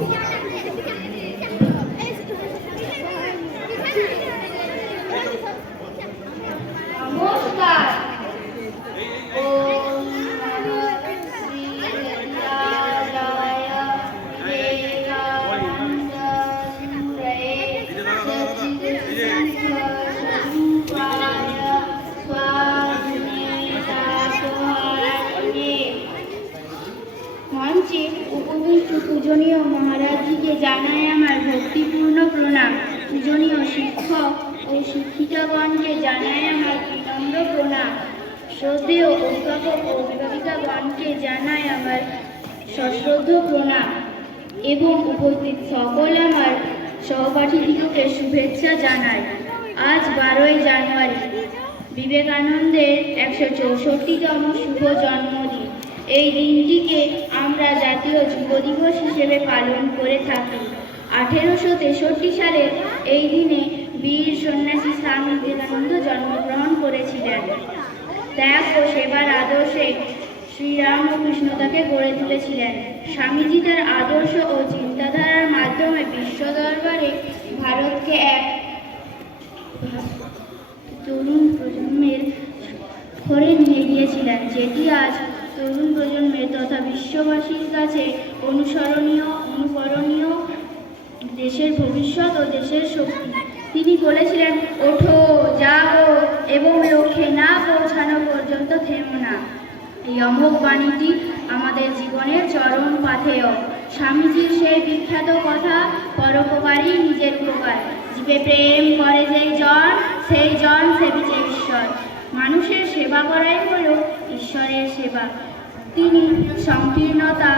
Yeah. মঞ্চে উপবিষ্ট পূজনীয় মহারাজজিকে জানাই আমার ভক্তিপূর্ণ প্রণাম। পূজনীয় শিক্ষক ও শিক্ষিকাগণকে জানাই আমার বিনম্র প্রণাম। শ্রদ্ধেয় অভিভাবক ও অভিভাবিকাগণকে জানাই আমার সশ্রদ্ধ প্রণাম। এবং উপস্থিত সকল আমার সহপাঠীদিগকে শুভেচ্ছা জানাই। আজ বারোই জানুয়ারি। বিবেকানন্দের একশো চৌষট্টিতম শুভ জন্মদিন। এই দিনটিকে আমরা জাতীয় যুব দিবস হিসেবে পালন করে থাকি। আঠেরোশো তেষট্টি সালে এই দিনে বীর সন্ন্যাসী স্বামী বিবেকানন্দ জন্মগ্রহণ করেছিলেন। ত্যাগ ও সেবার আদর্শে শ্রীরামকৃষ্ণ তাকে গড়ে তুলেছিলেন। স্বামীজি তার আদর্শ ও চিন্তাধারার মাধ্যমে বিশ্ব দরবারে ভারতকে এক তরুণ প্রজন্মের করে নিয়ে গিয়েছিলেন, যেটি আজ তরুণ প্রজন্মের তথা বিশ্ববাসীর কাছে অনুসরণীয়, অনুকরণীয় দেশের ভবিষ্যৎ ও দেশের শক্তি। তিনি বলেছিলেন, ওঠো জাগো এবং লক্ষ্যে না পৌঁছানো পর্যন্ত থেমো না। এই অমোঘ বাণীটি আমাদের জীবনের চরম পাথেয়। স্বামীজির সেই বিখ্যাত কথা পরোপকারই নিজের উপকার। জীবে প্রেম করে যেই জন, সেই জন সেবিছে ঈশ্বর। মানুষের সেবা করাই হল ঈশ্বরের সেবা। তিনি সংকীর্ণতা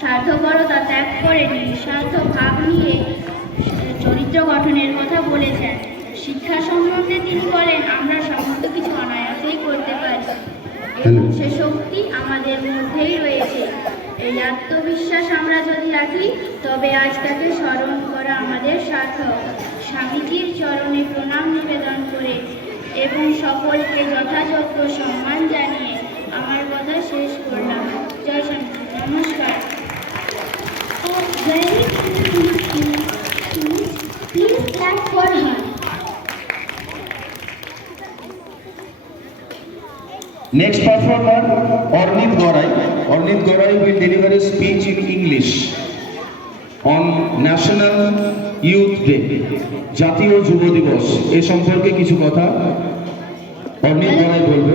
স্বার্থপরতা ত্যাগ করে নিঃস্বার্থ ভাব নিয়ে চরিত্র গঠনের কথা বলেছেন। শিক্ষা সম্বন্ধে তিনি বলেন আমরা সমস্ত কিছু অনায়াসেই করতে পারি। এবং সে শক্তি আমাদের মধ্যেই রয়েছে। এই আত্মবিশ্বাস আমরা যদি রাখি তবে আজ তাকে স্মরণ করা আমাদের সার্থক। স্বামীজির চরণে প্রণাম নিবেদন করে এবং সকলকে যথাযোগ্য সম্মান জানিয়ে আমার কথা শেষ করলাম জয় স্বামীজি নমস্কার. Next performer, Ornit Gorai. Ornit Gorai will deliver a speech in English on National Youth Day, জাতীয় যুব দিবস এ সম্পর্কে কিছু কথা অর্নিত গড়াই বলবে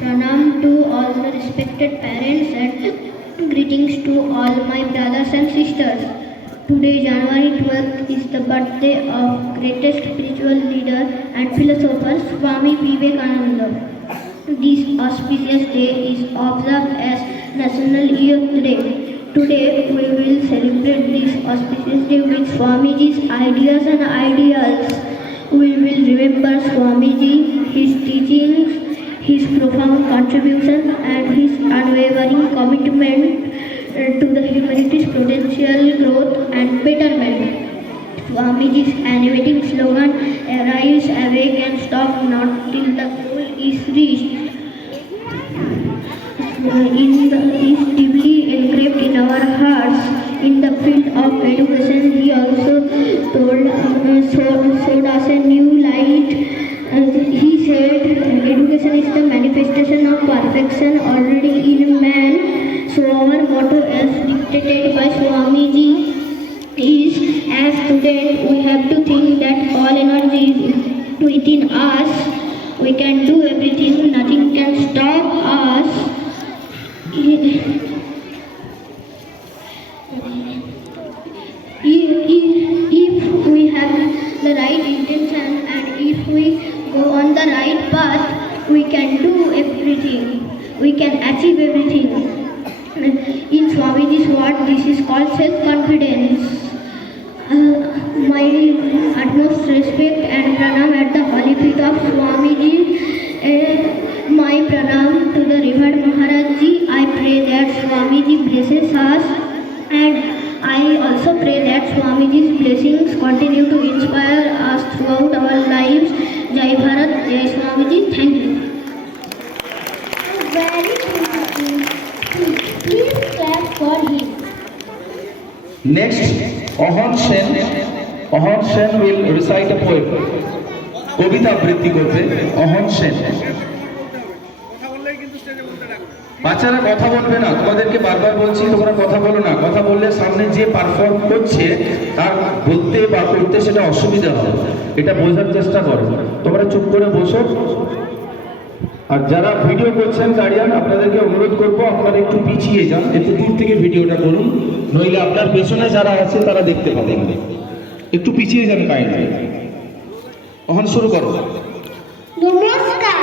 pranam to all the respected parents and greetings to all my brothers and sisters. Today, January 12th, is the birthday of greatest spiritual leader and philosopher Swami Vivekananda. This auspicious day is observed as National Youth Day. Today we will celebrate this auspicious day with Swamiji's ideas and ideals. We will remember Swamiji, his teachings, his profound contribution and his unwavering commitment uh, to the humanity's potential growth and betterment. Swamiji's animating slogan, arise, awake and stop not till the goal is reached in the, within us. We can do everything, nothing can stop us. If, we have the right intention and if we go on the right path, we can do everything. We can achieve everything. In Swamiji's word, this is called self-confidence. Utmost respect and pranam at the holy feet of Swamiji. Eh, my pranam to the revered Maharaj Ji. I pray that Swamiji blesses us and I also pray that Swamiji's blessings continue to inspire us throughout our lives. Jai Bharat, Jai Swamiji. Thank you. Very good. Please clap for him. Next, Ahan Sen. Ahan Sen will recite a poem. কবিতা আবৃত্তি করবে অহন সেন। বাচ্চারা কথা বলবে না, তোমাদেরকে বারবার বলছি, তোমরা কথা বলো না। কথা বললে সামনে যে পারফর্ম করছে, তার বলতে বা করতে সেটা অসুবিধা হবে। এটা বোঝার চেষ্টা করো। তোমরা চুপ করে বসো। আর যারা ভিডিও করছেন গার্ডিয়ান আপনাদেরকে অনুরোধ করব, আপনারা একটু পিছিয়ে যান। একটু দূর থেকে ভিডিওটা করুন, নইলে আপনার পেছনে যারা আছে তারা দেখতে পাবেন। একটু পিছিয়ে যান কাইন্ডলি তখন শুরু করো। নমস্কার।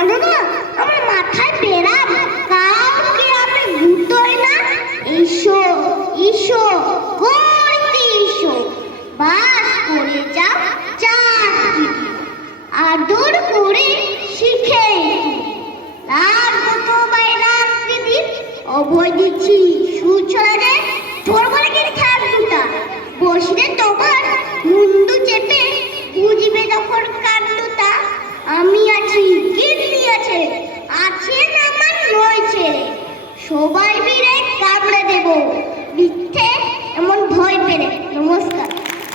জানো না আমার মাথায় বেরাম কাউকে আমি না? এসো এসো করতে এসো। বাস করে যাও করে শিখে তার মতো বাইরাম দিদি অভয় দিচ্ছি সুচরে তোর বলে সবাই মিলে কামড়ে দেব।